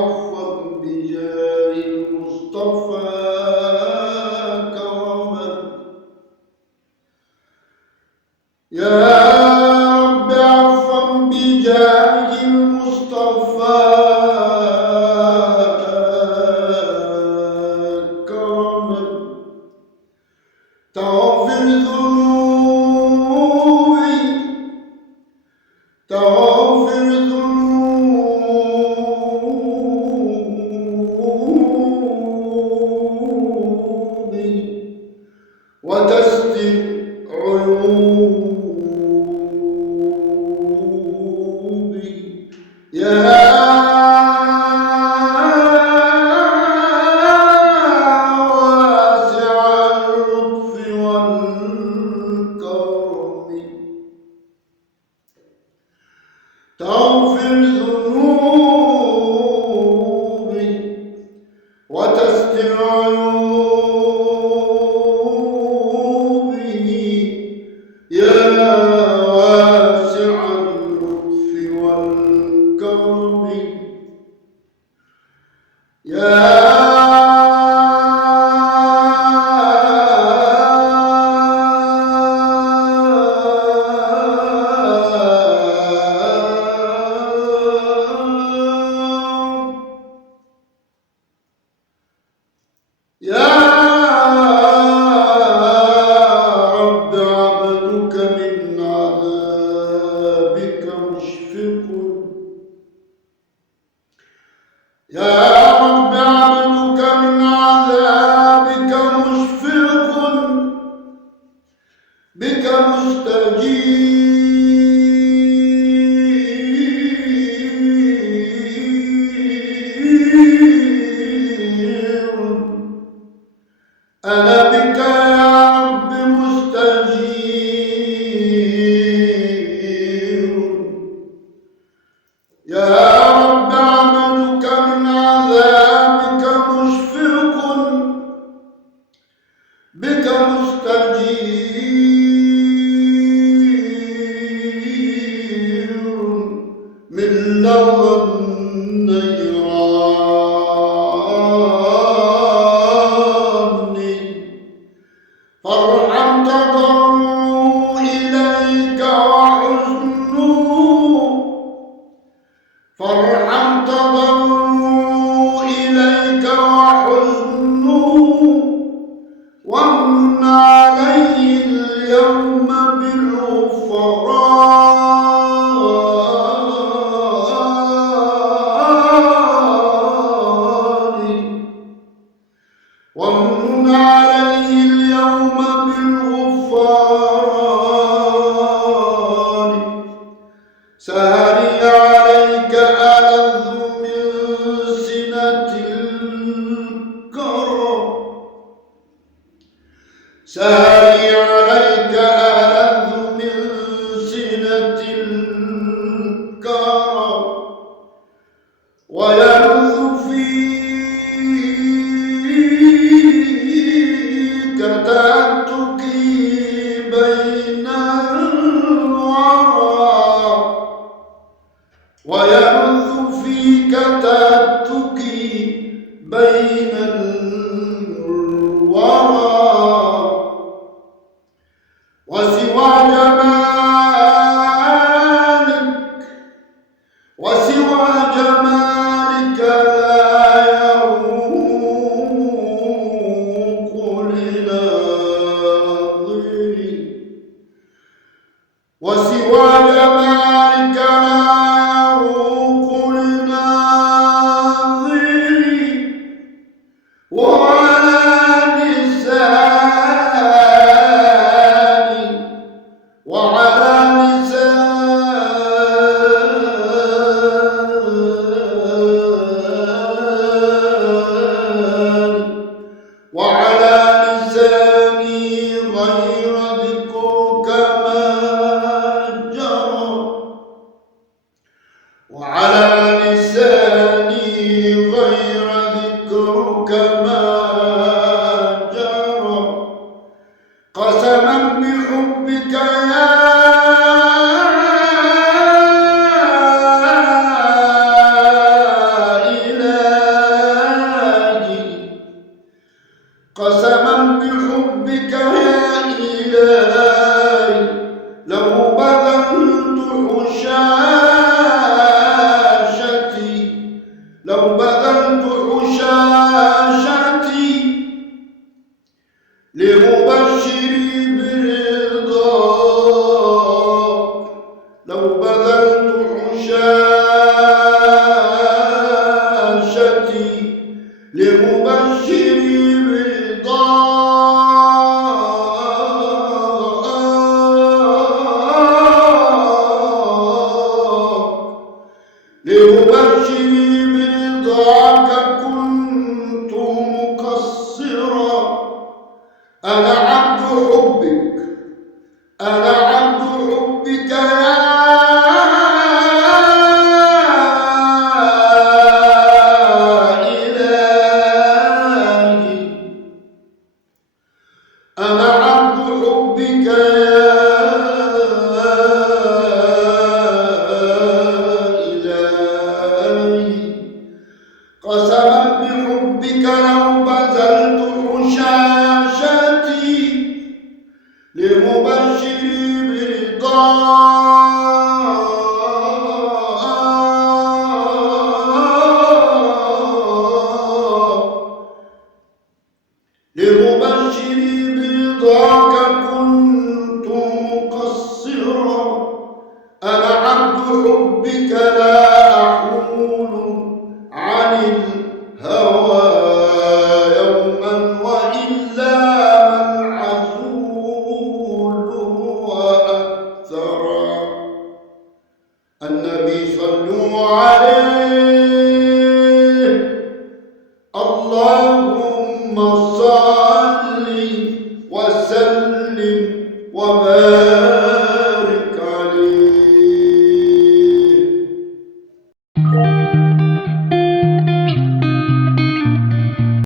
عفوا بجاه المصطفى كرما. يا رب عفوا بجاه المصطفى كرما. تغفر ذنوبي تغفر ذنوبي وتستر عيوبي. يا واسع اللطف والكرم. تغفر ذنوبي وتستر عيوبي. يا واسع اللطف والكرم. يا رب عبدك من عذابك مشفق. يا رب عبدك من عذابك مشفق بك مستجير. أنا بك يا رب مستجير. يا رب عبدك من عذابك مشفق بك مستجير من لظى النيران. فارحم تضرعوا إليك وحزنوا. فارحم تضرعوا إليك وحزنوا. وامن علي اليوم بالغفران. وامن علي اليوم بالغفران. سهري عليك ألذ من سنة الكرم. سهري عليك ألذ من سنة الكرم. ويلذ فيك تأتكي بين الورى. ويلذ فيك تأتكي بين الورى. وسوى جمالك لا يروق لناظري. وسوى جمالك لا يروق لناظري. بذلت عشاشتي لمبشري برضاك، لو بذلت عشاشتي لمبشري لأبشر برضاك كنت مقصرا. أنا عبد حبك، أنا عبد حبك يا إلهي، أنا عبد حبك يا قسما بحبك لو بذلت